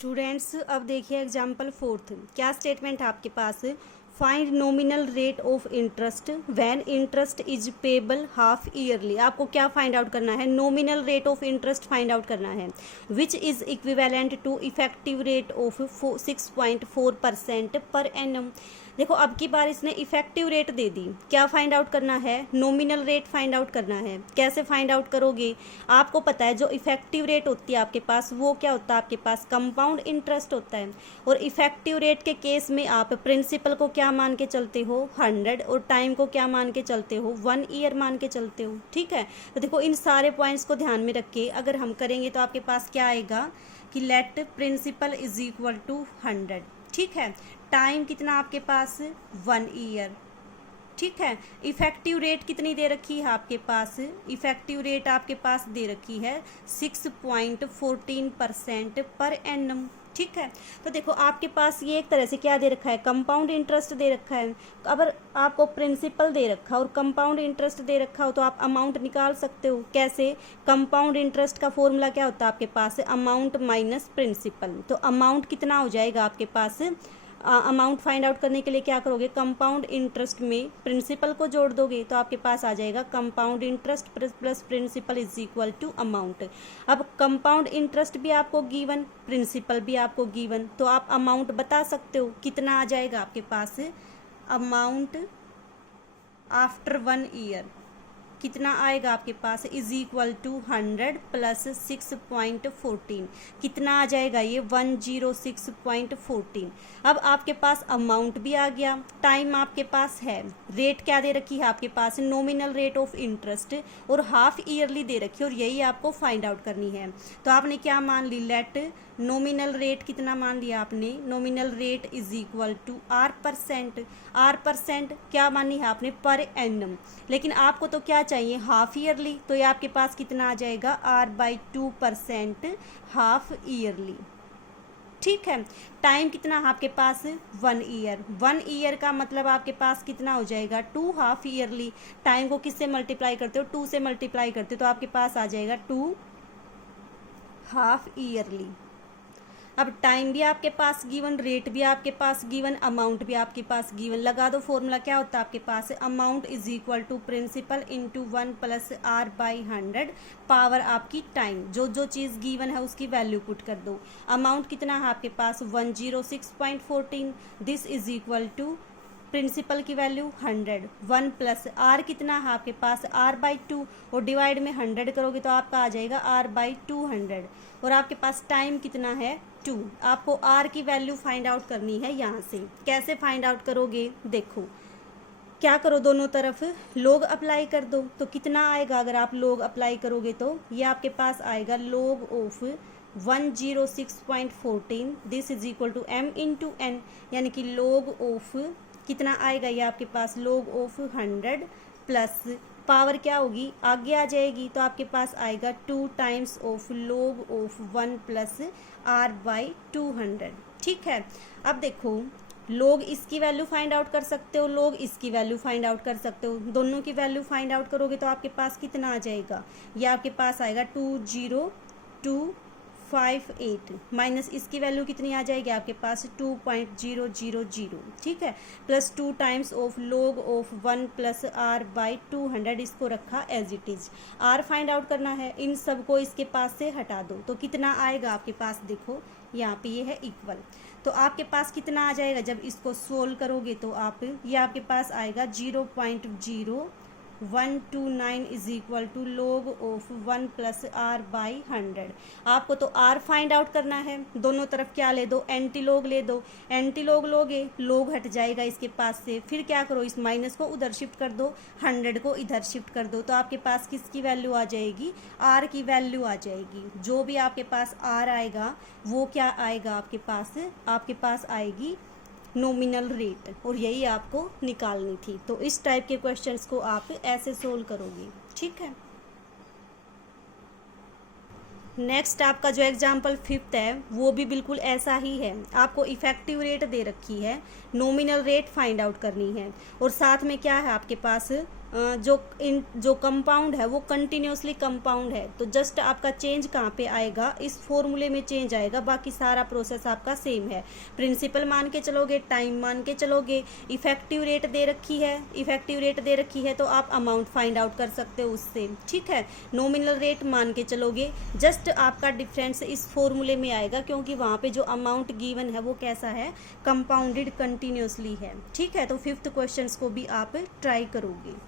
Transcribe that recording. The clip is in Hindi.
स्टूडेंट्स अब देखिए एग्जाम्पल फोर्थ। क्या स्टेटमेंट है आपके पास? Find nominal rate of interest when interest is payable half yearly. आपको क्या फाइंड आउट करना है? Nominal rate of interest find out करना है which is equivalent to effective rate of 6.4% per annum. देखो अब की बार इसने इफेक्टिव रेट दे दी, क्या फाइंड आउट करना है? नॉमिनल रेट फाइंड आउट करना है। कैसे फाइंड आउट करोगे? आपको पता है जो इफेक्टिव रेट होती है आपके पास वो क्या होता है? आपके पास कंपाउंड इंटरेस्ट होता है। और इफेक्टिव रेट के केस में आप प्रिंसिपल को क्या मान के चलते हो? 100। और टाइम को क्या मान के चलते हो? 1 ईयर मान के चलते हो। ठीक है, तो देखो इन सारे पॉइंट्स को ध्यान में रख के अगर हम करेंगे तो आपके पास क्या आएगा कि let principal is equal to 100। ठीक है, टाइम कितना आपके पास? 1 ईयर। ठीक है, इफेक्टिव रेट कितनी दे रखी है आपके पास? इफेक्टिव रेट आपके पास दे रखी है 6.14% पर एनम। ठीक है, तो देखो आपके पास ये एक तरह से क्या दे रखा है? कंपाउंड इंटरेस्ट दे रखा है। अगर आपको प्रिंसिपल दे रखा और कंपाउंड इंटरेस्ट दे रखा हो तो आप अमाउंट निकाल सकते हो। कैसे? कंपाउंड इंटरेस्ट का फॉर्मूला क्या होता है आपके पास? Amount minus principal. तो अमाउंट कितना हो जाएगा आपके पास? अमाउंट फाइंड आउट करने के लिए क्या करोगे? कंपाउंड इंटरेस्ट में प्रिंसिपल को जोड़ दोगे तो आपके पास आ जाएगा compound interest plus principal is equal to amount. अब कंपाउंड इंटरेस्ट भी आपको गिवन, प्रिंसिपल भी आपको गिवन, तो आप अमाउंट बता सकते हो कितना आ जाएगा आपके पास? अमाउंट आफ्टर 1 ईयर कितना आएगा आपके पास? Is equal to 100 plus 6.14। कितना आ जाएगा ये? 106.14। अब आपके पास अमाउंट भी आ गया, टाइम आपके पास है, रेट क्या दे रखी है आपके पास? नॉमिनल रेट ऑफ इंटरेस्ट, और हाफ ईयरली दे रखी है, और यही आपको फाइंड आउट करनी है। तो आपने क्या मान ली? लेट नॉमिनल रेट कितना मान लिया आपने? Nominal rate is equal to R%। R% क्या मानी है आपने? Per annum. लेकिन आपको तो क्या चाहिए? Half yearly. तो ये आपके पास कितना आ जाएगा? R/2% half yearly. ठीक है, टाइम कितना है आपके पास? 1 ईयर। 1 ईयर का मतलब आपके पास कितना हो जाएगा? 2 हाफ ईयरली। टाइम को किससे मल्टीप्लाई करते हो? 2 से मल्टीप्लाई करते हो तो आपके पास आ जाएगा 2 हाफ ईयरली। अब टाइम भी आपके पास गिवन, रेट भी आपके पास गिवन, अमाउंट भी आपके पास गिवन। लगा दो फॉर्मूला, क्या होता है आपके पास? Amount is equal to principal into 1 plus R/100 power आपकी टाइम। जो जो चीज़ गिवन है उसकी वैल्यू पुट कर दो। अमाउंट कितना है आपके पास? 106.14। This is equal to principal की वैल्यू 100, 1 प्लस R कितना है आपके पास? R/2, और डिवाइड में 100 करोगे तो आपका आ जाएगा R/200। और आपके पास टाइम कितना है? 2। आपको R की वैल्यू फाइंड आउट करनी है यहाँ से। कैसे फाइंड आउट करोगे? देखो क्या करो, दोनों तरफ लोग अप्लाई कर दो। तो कितना आएगा अगर आप लोग अप्लाई करोगे? तो ये आपके पास आएगा log of 106.14 this is equal to m into n, यानी कि log ऑफ कितना आएगा ये आपके पास? log ऑफ 100 प्लस पावर क्या होगी? आगे आ जाएगी तो आपके पास आएगा 2 times of log of 1 plus R/200। ठीक है, अब देखो लोग इसकी वैल्यू फाइंड आउट कर सकते हो, लोग इसकी वैल्यू फाइंड आउट कर सकते हो। दोनों की वैल्यू फाइंड आउट करोगे तो आपके पास कितना आ जाएगा? ये आपके पास आएगा 20258 माइनस इसकी वैल्यू कितनी आ जाएगी आपके पास? 2.000। ठीक है, plus 2 times of log of 1 plus R/200, इसको रखा as it is. R find out करना है, इन सबको इसके पास से हटा दो तो कितना आएगा आपके पास? देखो यहाँ पे ये है इक्वल, तो आपके पास कितना आ जाएगा जब इसको सोल्व करोगे? तो आप ये आपके पास आएगा 0.0129 is equal to log of 1 plus R/100। आपको तो R फाइंड आउट करना है, दोनों तरफ क्या ले दो? एंटी लॉग ले दो। एंटी लॉग लोगे, लॉग हट जाएगा इसके पास से, फिर क्या करो? इस माइनस को उधर शिफ्ट कर दो, 100 को इधर शिफ्ट कर दो, तो आपके पास किसकी वैल्यू आ जाएगी? R की वैल्यू आ जाएगी। जो भी आपके पास R आएगा वो क्या आएगा आपके पास? आपके पास आएगी नॉमिनल रेट, और यही आपको निकालनी थी। तो इस टाइप के क्वेश्चंस को आप ऐसे सोल्व करोगे। ठीक है, नेक्स्ट आपका जो एग्जाम्पल 5th है वो भी बिल्कुल ऐसा ही है। आपको इफेक्टिव रेट दे रखी है, नॉमिनल रेट फाइंड आउट करनी है, और साथ में क्या है आपके पास? जो कंपाउंड है वो कंटिन्यूसली कंपाउंड है, तो जस्ट आपका चेंज कहाँ पे आएगा, इस फॉर्मूले में चेंज आएगा, बाकी सारा प्रोसेस आपका सेम है। प्रिंसिपल मान के चलोगे, टाइम मान के चलोगे, इफेक्टिव रेट दे रखी है तो आप अमाउंट फाइंड आउट कर सकते हो उससे, ठीक है। नॉमिनल रेट मान के चलोगे, जस्ट आपका डिफरेंस इस फॉर्मूले में आएगा, क्योंकि वहाँ पे जो अमाउंट गिवन है वो कैसा है, कंपाउंडेड कंटिन्यूसली है, ठीक है। तो 5th क्वेश्चन को भी आप ट्राई करोगे।